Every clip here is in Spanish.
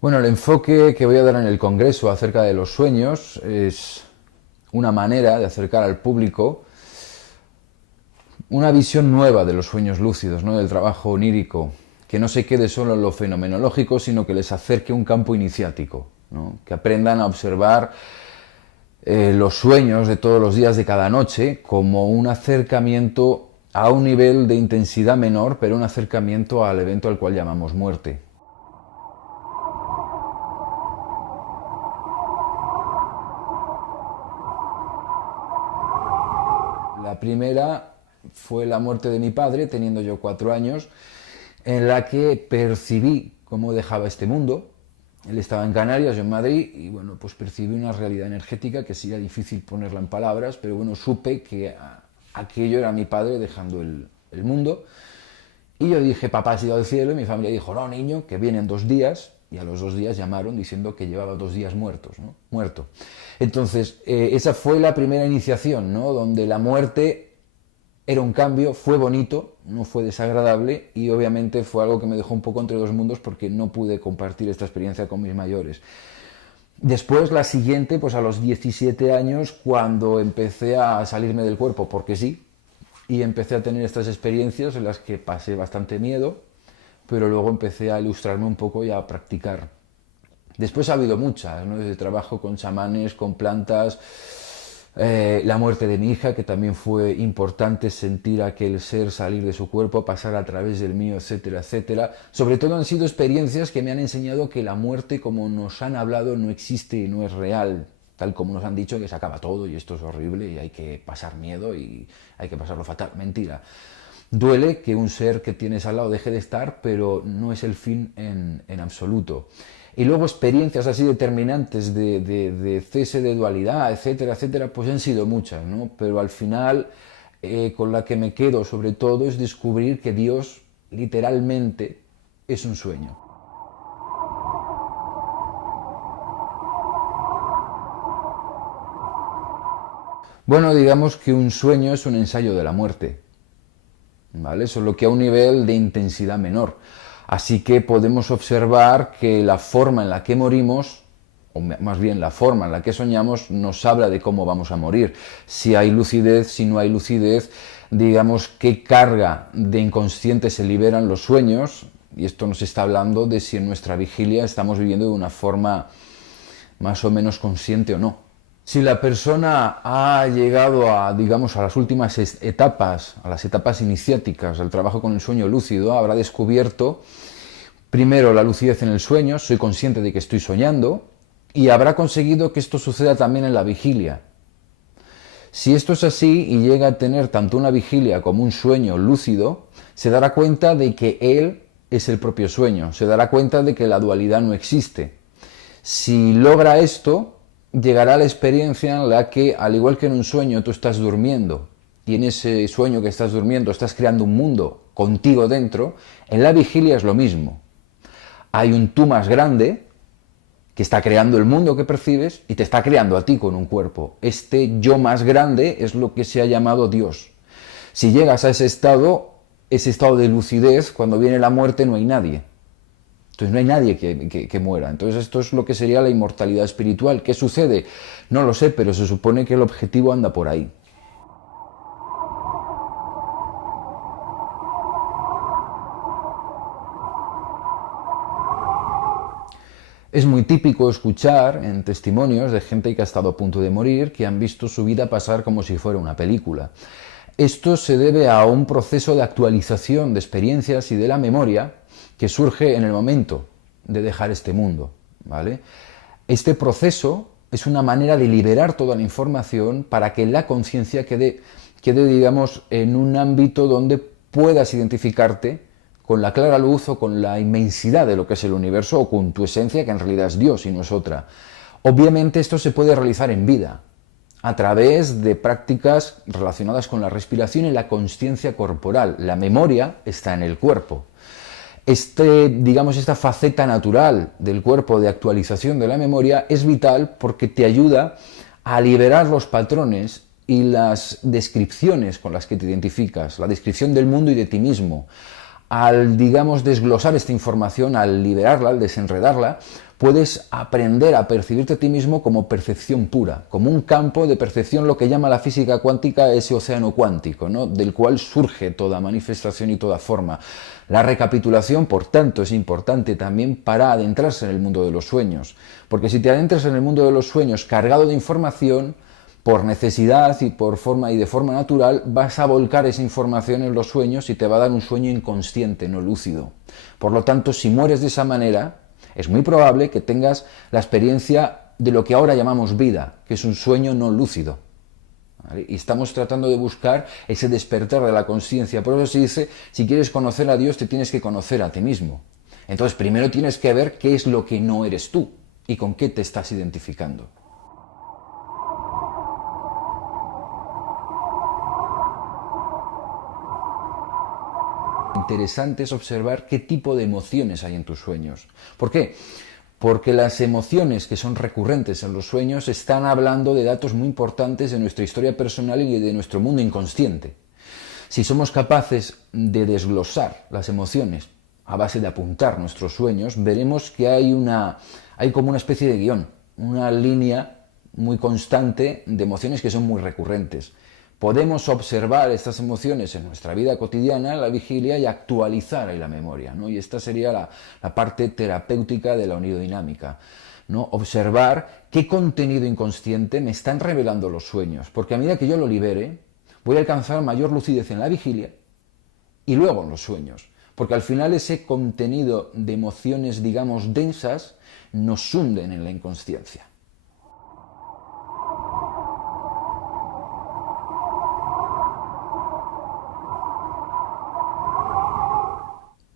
Bueno, el enfoque que voy a dar en el Congreso acerca de los sueños es una manera de acercar al público una visión nueva de los sueños lúcidos, ¿no? Del trabajo onírico, que no se quede solo en lo fenomenológico, sino que les acerque un campo iniciático, ¿no? Que aprendan a observar los sueños de todos los días de cada noche como un acercamiento a un nivel de intensidad menor, pero un acercamiento al evento al cual llamamos muerte. La primera fue la muerte de mi padre, teniendo yo 4 años, en la que percibí cómo dejaba este mundo. Él estaba en Canarias, yo en Madrid, y bueno, pues percibí una realidad energética que sería difícil ponerla en palabras, pero bueno, supe que aquello era mi padre dejando el mundo. Y yo dije, papá ha ido al cielo, y mi familia dijo, no, niño, que vienen 2 días, y a los 2 días llamaron diciendo que llevaba 2 días muertos, ¿no? Muerto. Entonces, esa fue la primera iniciación, ¿no? Donde la muerte era un cambio, fue bonito, no fue desagradable, y obviamente fue algo que me dejó un poco entre dos mundos porque no pude compartir esta experiencia con mis mayores. Después, la siguiente, pues a los 17 años, cuando empecé a salirme del cuerpo, porque sí, y empecé a tener estas experiencias en las que pasé bastante miedo, pero luego empecé a ilustrarme un poco y a practicar. Después ha habido muchas, ¿no? Desde trabajo con chamanes, con plantas, la muerte de mi hija, que también fue importante sentir aquel ser salir de su cuerpo, pasar a través del mío, etcétera, etcétera. Sobre todo han sido experiencias que me han enseñado que la muerte, como nos han hablado, no existe y no es real, tal como nos han dicho que se acaba todo y esto es horrible y hay que pasar miedo y hay que pasarlo fatal. Mentira. Duele que un ser que tienes al lado deje de estar, pero no es el fin en absoluto. Y luego experiencias así determinantes de cese de dualidad, etcétera, etcétera, pues han sido muchas, ¿no? Pero al final, con la que me quedo sobre todo es descubrir que Dios literalmente es un sueño. Bueno, digamos que un sueño es un ensayo de la muerte, ¿vale? Solo que a un nivel de intensidad menor. Así que podemos observar que la forma en la que morimos, o más bien la forma en la que soñamos, nos habla de cómo vamos a morir. Si hay lucidez, si no hay lucidez, digamos qué carga de inconsciente se liberan los sueños, y esto nos está hablando de si en nuestra vigilia estamos viviendo de una forma más o menos consciente o no. Si la persona ha llegado a, digamos, a las últimas etapas, a las etapas iniciáticas del trabajo con el sueño lúcido, habrá descubierto primero la lucidez en el sueño, soy consciente de que estoy soñando, y habrá conseguido que esto suceda también en la vigilia. Si esto es así y llega a tener tanto una vigilia como un sueño lúcido, se dará cuenta de que él es el propio sueño, se dará cuenta de que la dualidad no existe. Si logra esto, llegará la experiencia en la que, al igual que en un sueño, tú estás durmiendo y en ese sueño que estás durmiendo estás creando un mundo contigo dentro, en la vigilia es lo mismo. Hay un tú más grande que está creando el mundo que percibes y te está creando a ti con un cuerpo. Este yo más grande es lo que se ha llamado Dios. Si llegas a ese estado de lucidez, cuando viene la muerte no hay nadie. Entonces no hay nadie que muera. Entonces esto es lo que sería la inmortalidad espiritual. ¿Qué sucede? No lo sé, pero se supone que el objetivo anda por ahí. Es muy típico escuchar en testimonios de gente que ha estado a punto de morir, que han visto su vida pasar como si fuera una película. Esto se debe a un proceso de actualización de experiencias y de la memoria que surge en el momento de dejar este mundo, ¿vale? Este proceso es una manera de liberar toda la información para que la conciencia quede, digamos, en un ámbito donde puedas identificarte con la clara luz o con la inmensidad de lo que es el universo o con tu esencia, que en realidad es Dios y no es otra. Obviamente esto se puede realizar en vida, a través de prácticas relacionadas con la respiración y la consciencia corporal. La memoria está en el cuerpo. Esta faceta natural del cuerpo de actualización de la memoria es vital porque te ayuda a liberar los patrones y las descripciones con las que te identificas, la descripción del mundo y de ti mismo. Al, digamos, desglosar esta información, al liberarla, al desenredarla, puedes aprender a percibirte a ti mismo como percepción pura, como un campo de percepción, lo que llama la física cuántica ese océano cuántico, ¿no? Del cual surge toda manifestación y toda forma. La recapitulación, por tanto, es importante también para adentrarse en el mundo de los sueños, porque si te adentras en el mundo de los sueños cargado de información, por necesidad y de forma natural, vas a volcar esa información en los sueños y te va a dar un sueño inconsciente, no lúcido. Por lo tanto, si mueres de esa manera, es muy probable que tengas la experiencia de lo que ahora llamamos vida, que es un sueño no lúcido. ¿Vale? Y estamos tratando de buscar ese despertar de la conciencia. Por eso se dice, si quieres conocer a Dios, te tienes que conocer a ti mismo. Entonces, primero tienes que ver qué es lo que no eres tú y con qué te estás identificando. Interesante es observar qué tipo de emociones hay en tus sueños. ¿Por qué? Porque las emociones que son recurrentes en los sueños están hablando de datos muy importantes de nuestra historia personal y de nuestro mundo inconsciente. Si somos capaces de desglosar las emociones a base de apuntar nuestros sueños, veremos que hay como una especie de guión, una línea muy constante de emociones que son muy recurrentes. Podemos observar estas emociones en nuestra vida cotidiana, en la vigilia, y actualizar ahí la memoria, ¿no? Y esta sería la parte terapéutica de la onirodinámica, ¿no? Observar qué contenido inconsciente me están revelando los sueños, porque a medida que yo lo libere, voy a alcanzar mayor lucidez en la vigilia y luego en los sueños, porque al final ese contenido de emociones, digamos, densas, nos hunden en la inconsciencia.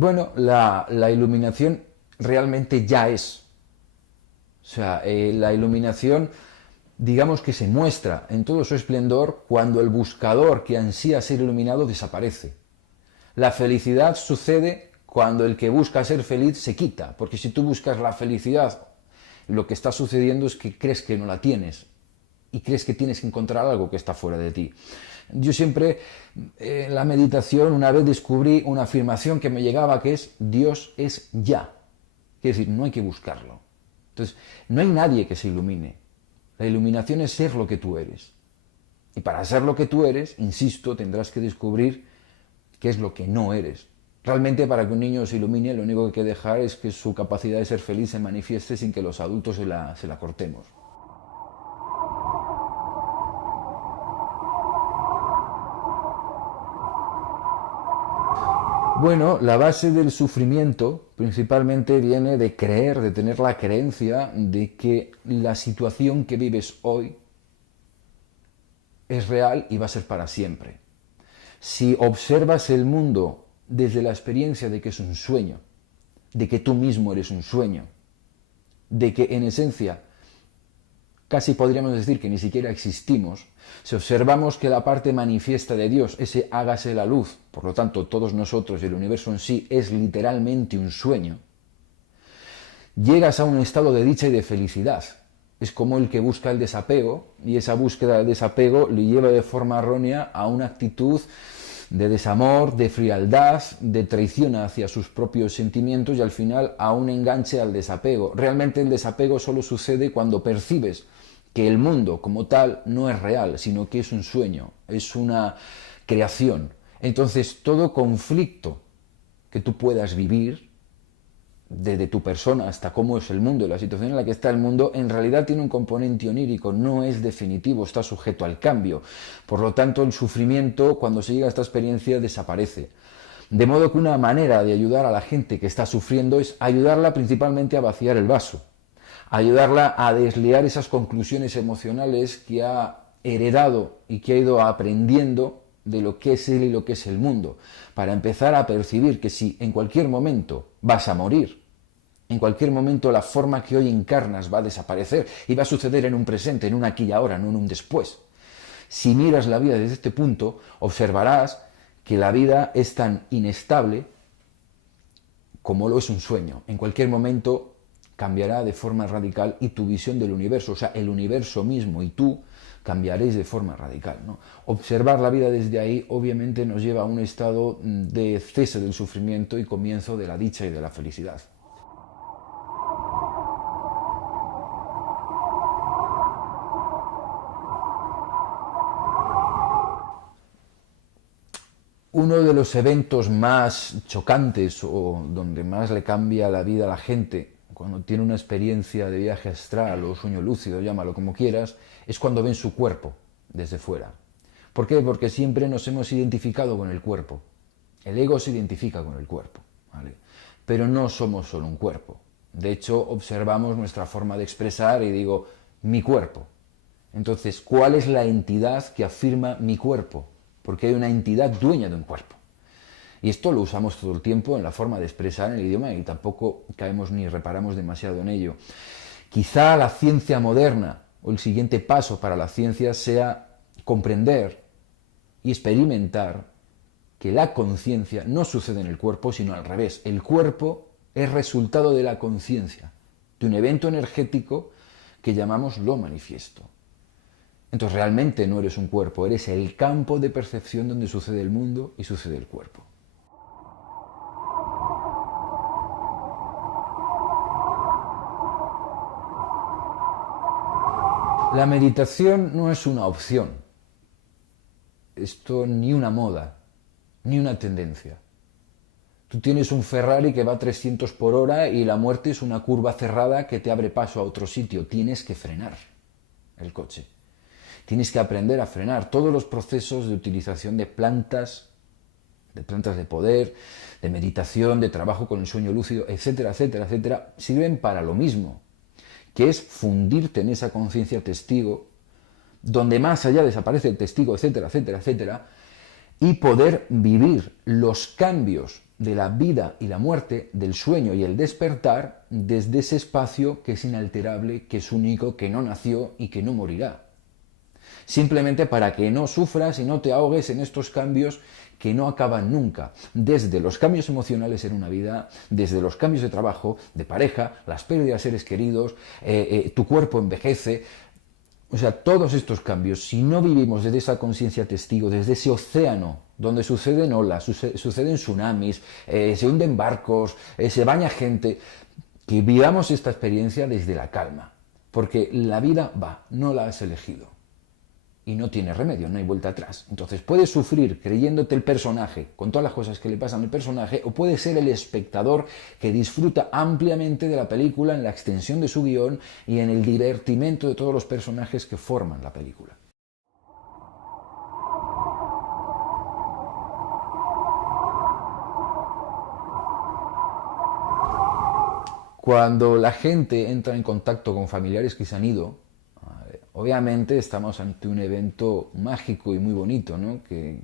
Bueno, la iluminación realmente ya es. O sea, la iluminación, digamos que se muestra en todo su esplendor cuando el buscador que ansía ser iluminado desaparece. La felicidad sucede cuando el que busca ser feliz se quita, porque si tú buscas la felicidad, lo que está sucediendo es que crees que no la tienes y crees que tienes que encontrar algo que está fuera de ti. Yo siempre, en la meditación, una vez descubrí una afirmación que me llegaba, que es Dios es ya. Quiere decir, no hay que buscarlo. Entonces, no hay nadie que se ilumine. La iluminación es ser lo que tú eres. Y para ser lo que tú eres, insisto, tendrás que descubrir qué es lo que no eres. Realmente, para que un niño se ilumine, lo único que hay que dejar es que su capacidad de ser feliz se manifieste sin que los adultos se la cortemos. Bueno, la base del sufrimiento principalmente viene de creer, de tener la creencia de que la situación que vives hoy es real y va a ser para siempre. Si observas el mundo desde la experiencia de que es un sueño, de que tú mismo eres un sueño, de que en esencia casi podríamos decir que ni siquiera existimos, si observamos que la parte manifiesta de Dios, ese hágase la luz, por lo tanto todos nosotros y el universo en sí es literalmente un sueño, llegas a un estado de dicha y de felicidad. Es como el que busca el desapego y esa búsqueda del desapego le lleva de forma errónea a una actitud de desamor, de frialdad, de traición hacia sus propios sentimientos y al final a un enganche al desapego. Realmente el desapego solo sucede cuando percibes que el mundo como tal no es real, sino que es un sueño, es una creación. Entonces todo conflicto que tú puedas vivir, desde tu persona hasta cómo es el mundo y la situación en la que está el mundo, en realidad tiene un componente onírico, no es definitivo, está sujeto al cambio. Por lo tanto, el sufrimiento, cuando se llega a esta experiencia, desaparece. De modo que una manera de ayudar a la gente que está sufriendo es ayudarla principalmente a vaciar el vaso, ayudarla a desliar esas conclusiones emocionales que ha heredado y que ha ido aprendiendo de lo que es él y lo que es el mundo, para empezar a percibir que si en cualquier momento vas a morir, en cualquier momento la forma que hoy encarnas va a desaparecer y va a suceder en un presente, en un aquí y ahora, no en un después. Si miras la vida desde este punto, observarás que la vida es tan inestable como lo es un sueño. En cualquier momento cambiará de forma radical y tu visión del universo, o sea, el universo mismo y tú cambiaréis de forma radical, ¿no? Observar la vida desde ahí obviamente nos lleva a un estado de cese del sufrimiento y comienzo de la dicha y de la felicidad. Uno de los eventos más chocantes o donde más le cambia la vida a la gente cuando tiene una experiencia de viaje astral o sueño lúcido, llámalo como quieras, es cuando ven su cuerpo desde fuera. ¿Por qué? Porque siempre nos hemos identificado con el cuerpo. El ego se identifica con el cuerpo, ¿vale? Pero no somos solo un cuerpo. De hecho, observamos nuestra forma de expresar y digo, mi cuerpo. Entonces, ¿cuál es la entidad que afirma mi cuerpo? Porque hay una entidad dueña de un cuerpo. Y esto lo usamos todo el tiempo en la forma de expresar en el idioma y tampoco caemos ni reparamos demasiado en ello. Quizá la ciencia moderna o el siguiente paso para la ciencia sea comprender y experimentar que la conciencia no sucede en el cuerpo, sino al revés. El cuerpo es resultado de la conciencia, de un evento energético que llamamos lo manifiesto. Entonces realmente no eres un cuerpo, eres el campo de percepción donde sucede el mundo y sucede el cuerpo. La meditación no es una opción. Esto ni una moda, ni una tendencia. Tú tienes un Ferrari que va a 300 por hora y la muerte es una curva cerrada que te abre paso a otro sitio. Tienes que frenar el coche. Tienes que aprender a frenar todos los procesos de utilización de plantas de poder, de meditación, de trabajo con el sueño lúcido, etcétera, etcétera, etcétera, sirven para lo mismo, que es fundirte en esa conciencia testigo, donde más allá desaparece el testigo, etcétera, etcétera, etcétera, y poder vivir los cambios de la vida y la muerte, del sueño y el despertar, desde ese espacio que es inalterable, que es único, que no nació y que no morirá. Simplemente para que no sufras y no te ahogues en estos cambios que no acaban nunca, desde los cambios emocionales en una vida, desde los cambios de trabajo, de pareja, las pérdidas de seres queridos, tu cuerpo envejece. O sea, todos estos cambios, si no vivimos desde esa conciencia testigo, desde ese océano donde suceden olas, suceden tsunamis, se hunden barcos, se baña gente, que vivamos esta experiencia desde la calma, porque la vida va, no la has elegido. Y no tiene remedio, no hay vuelta atrás. Entonces puedes sufrir creyéndote el personaje, con todas las cosas que le pasan al personaje, o puedes ser el espectador que disfruta ampliamente de la película en la extensión de su guión y en el divertimento de todos los personajes que forman la película. Cuando la gente entra en contacto con familiares que se han ido, obviamente estamos ante un evento mágico y muy bonito, ¿no? Que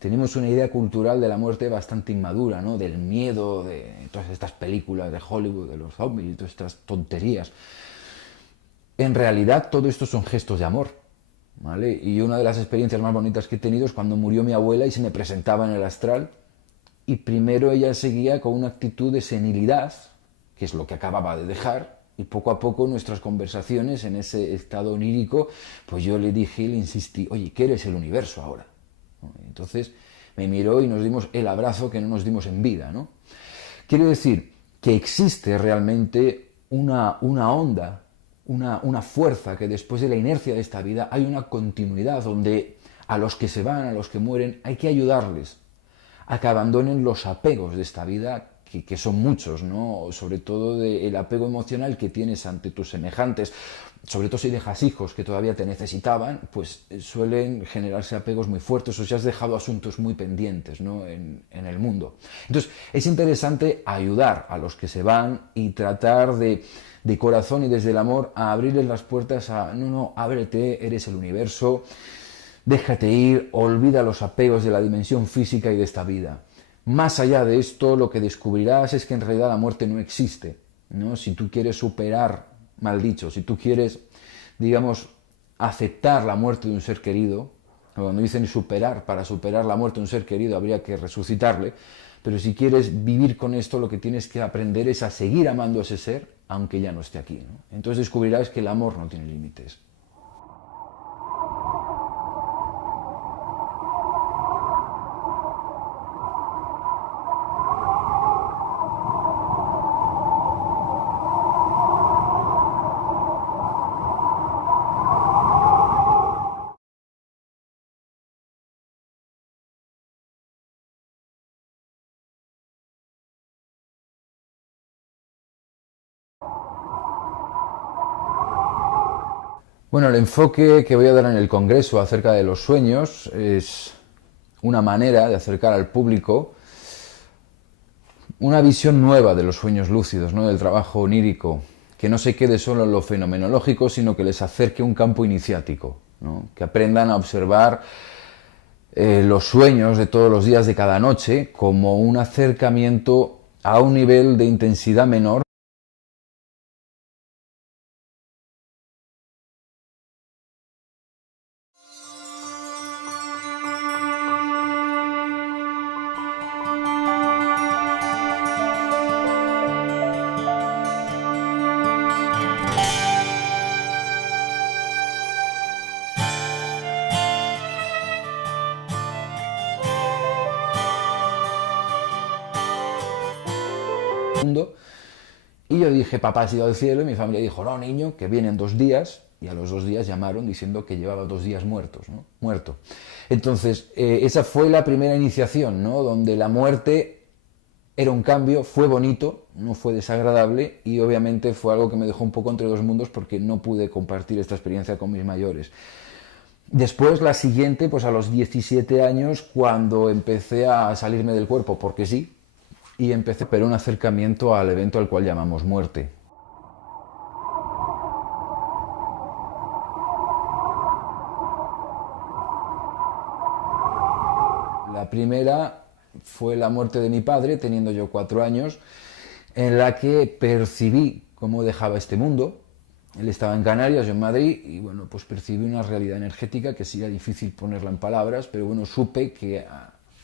tenemos una idea cultural de la muerte bastante inmadura, ¿no? Del miedo, de todas estas películas de Hollywood, de los zombies y todas estas tonterías. En realidad todo esto son gestos de amor, ¿vale? Y una de las experiencias más bonitas que he tenido es cuando murió mi abuela y se me presentaba en el astral y primero ella seguía con una actitud de senilidad, que es lo que acababa de dejar, y poco a poco nuestras conversaciones en ese estado onírico, pues yo le dije y le insistí, oye, ¿qué eres el universo ahora? Entonces me miró y nos dimos el abrazo que no nos dimos en vida, ¿no? Quiere decir que existe realmente una onda, una fuerza, que después de la inercia de esta vida hay una continuidad donde a los que se van, a los que mueren, hay que ayudarles a que abandonen los apegos de esta vida, que son muchos, ¿no? Sobre todo el apego emocional que tienes ante tus semejantes, sobre todo si dejas hijos que todavía te necesitaban, pues suelen generarse apegos muy fuertes o si has dejado asuntos muy pendientes, ¿no? en el mundo. Entonces es interesante ayudar a los que se van y tratar de corazón y desde el amor a abrirles las puertas a, no, ábrete, eres el universo, déjate ir, olvida los apegos de la dimensión física y de esta vida. Más allá de esto, lo que descubrirás es que en realidad la muerte no existe, ¿no? Si tú quieres superar, mal dicho, si tú quieres, digamos, aceptar la muerte de un ser querido, cuando dicen superar, para superar la muerte de un ser querido habría que resucitarle, pero si quieres vivir con esto, lo que tienes que aprender es a seguir amando a ese ser, aunque ya no esté aquí, ¿no? Entonces descubrirás que el amor no tiene límites. Bueno, el enfoque que voy a dar en el Congreso acerca de los sueños es una manera de acercar al público una visión nueva de los sueños lúcidos, ¿no? Del trabajo onírico, que no se quede solo en lo fenomenológico, sino que les acerque un campo iniciático, ¿no? Que aprendan a observar los sueños de todos los días de cada noche como un acercamiento a un nivel de intensidad menor. Mundo. Y yo dije, papá ha ido al cielo, y mi familia dijo, no, niño, que vienen 2 días, y a los 2 días llamaron diciendo que llevaba 2 días muertos, ¿no? Muerto. Entonces, esa fue la primera iniciación, ¿no? Donde la muerte era un cambio, fue bonito, no fue desagradable, y obviamente fue algo que me dejó un poco entre dos mundos porque no pude compartir esta experiencia con mis mayores. Después, la siguiente, pues a los 17 años, cuando empecé a salirme del cuerpo, porque sí, y empecé por un acercamiento al evento al cual llamamos muerte. La primera fue la muerte de mi padre, teniendo yo 4 años, en la que percibí cómo dejaba este mundo. Él estaba en Canarias, yo en Madrid, y bueno, pues percibí una realidad energética que sí era difícil ponerla en palabras, pero bueno, supe que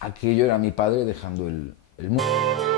aquello era mi padre dejando el mundo.